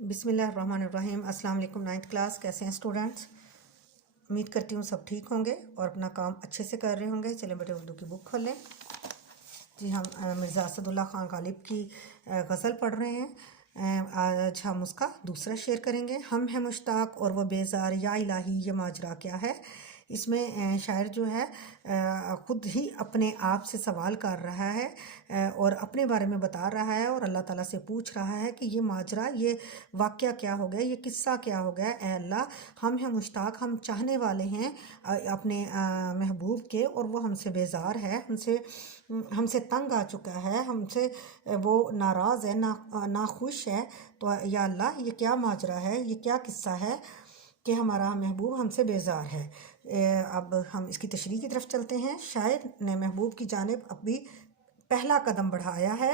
बिस्मिल्लाहिर्रहमानिर्रहीम। अस्सलाम वालेकुम। 9th क्लास, कैसे हैं स्टूडेंट्स? उम्मीद करती हूँ सब ठीक होंगे और अपना काम अच्छे से कर रहे होंगे। चलें बेटे उर्दू की बुक खोलें। जी हम मिर्ज़ा असदुल्ला ख़ान गालिब की गज़ल पढ़ रहे हैं। आज हम उसका दूसरा शेर करेंगे। हम हैं मुश्ताक और वो बेजार, या इलाही ये माजरा क्या है। इसमें शायर जो है ख़ुद ही अपने आप से सवाल कर रहा है और अपने बारे में बता रहा है और अल्लाह ताला से पूछ रहा है कि ये माजरा, ये वाक़या क्या हो गया, ये किस्सा क्या हो गया। ए अल्लाह, हम हैं मुश्ताक, हम चाहने वाले हैं अपने महबूब के और वो हमसे बेजार है, हमसे तंग आ चुका है, हमसे वो नाराज़ है, नाखुश है। तो या अल्लाह, ये क्या माजरा है, ये क्या किस्सा है कि हमारा महबूब हमसे बेजार है। अब हम इसकी तशरीह की तरफ चलते हैं। शायर ने महबूब की जानिब अभी पहला कदम बढ़ाया है,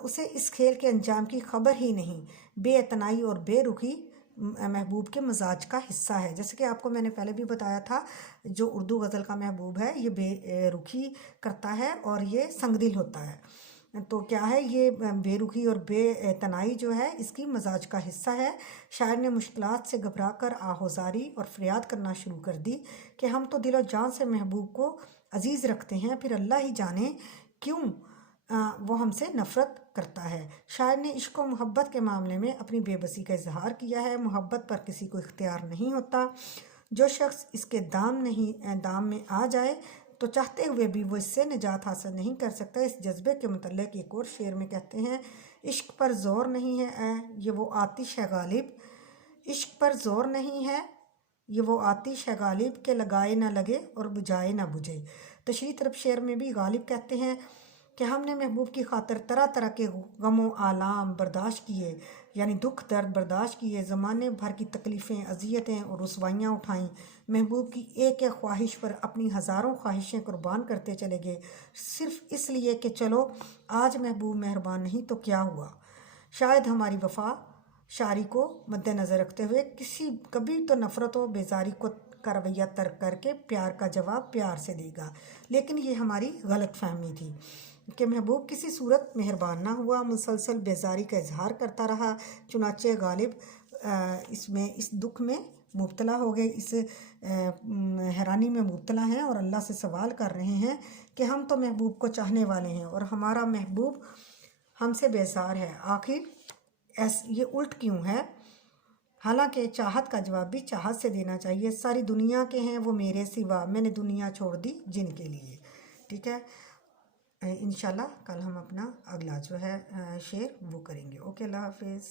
उसे इस खेल के अंजाम की खबर ही नहीं। बेअतनाई और बेरुखी महबूब के मजाज का हिस्सा है। जैसे कि आपको मैंने पहले भी बताया था, जो उर्दू गज़ल का महबूब है ये बेरुखी करता है और ये संगदिल होता है। तो क्या है, ये बेरुखी और बेतनाई जो है इसकी मजाज का हिस्सा है। शायर ने मुश्किलात से घबरा कर आहोजारी और फरियाद करना शुरू कर दी कि हम तो दिलो जान से महबूब को अजीज़ रखते हैं, फिर अल्लाह ही जाने क्यों वो हमसे नफ़रत करता है। शायर ने इश्क और मोहब्बत के मामले में अपनी बेबसी का इजहार किया है। मोहब्बत पर किसी को इख्तियार नहीं होता। जो शख्स इसके दाम में आ जाए तो चाहते हुए भी वो इससे निजात हासिल नहीं कर सकता। इस जज्बे के मुतल्लिक़ एक और शेर में कहते हैं, इश्क पर ज़ोर नहीं है ये वो आतिश है गालिब। इश्क पर ज़ोर नहीं है ये वो आतिश है गालिब, के लगाए ना लगे और बुझाए ना बुझे। तशरीह तरफ शेर में भी गालिब कहते हैं कि हमने महबूब की खातिर तरह तरह के गमों आलाम बर्दाश्त किए, यानी दुख दर्द बर्दाश्त किए। ज़माने भर की तकलीफ़ें, अजियतें और रुसवाइयाँ उठाईं। महबूब की एक एक ख्वाहिश पर अपनी हज़ारों ख्वाहिशें कुर्बान करते चले गए, सिर्फ़ इसलिए कि चलो आज महबूब मेहरबान नहीं तो क्या हुआ। शायद हमारी वफ़ा शारी को मद्देनज़र रखते हुए कभी तो नफ़रत व बेजारी को का रवैया तर्क करके प्यार का जवाब प्यार से देगा, लेकिन ये हमारी गलत फहमी थी कि महबूब किसी सूरत मेहरबान ना हुआ, मुसलसल बेजारी का इजहार करता रहा। चुनाचे गालिब इस दुख में मुब्तला हो गए, इस हैरानी में मुब्तला हैं और अल्लाह से सवाल कर रहे हैं कि हम तो महबूब को चाहने वाले हैं और हमारा महबूब हमसे बेजार है। आखिर ये उल्ट क्यों है। हालांकि चाहत का जवाब भी चाहत से देना चाहिए। सारी दुनिया के हैं वो मेरे सिवा, मैंने दुनिया छोड़ दी जिनके लिए। ठीक है, इंशाल्लाह कल हम अपना अगला जो है शेर वो करेंगे। ओके, अल्लाह हाफिज़।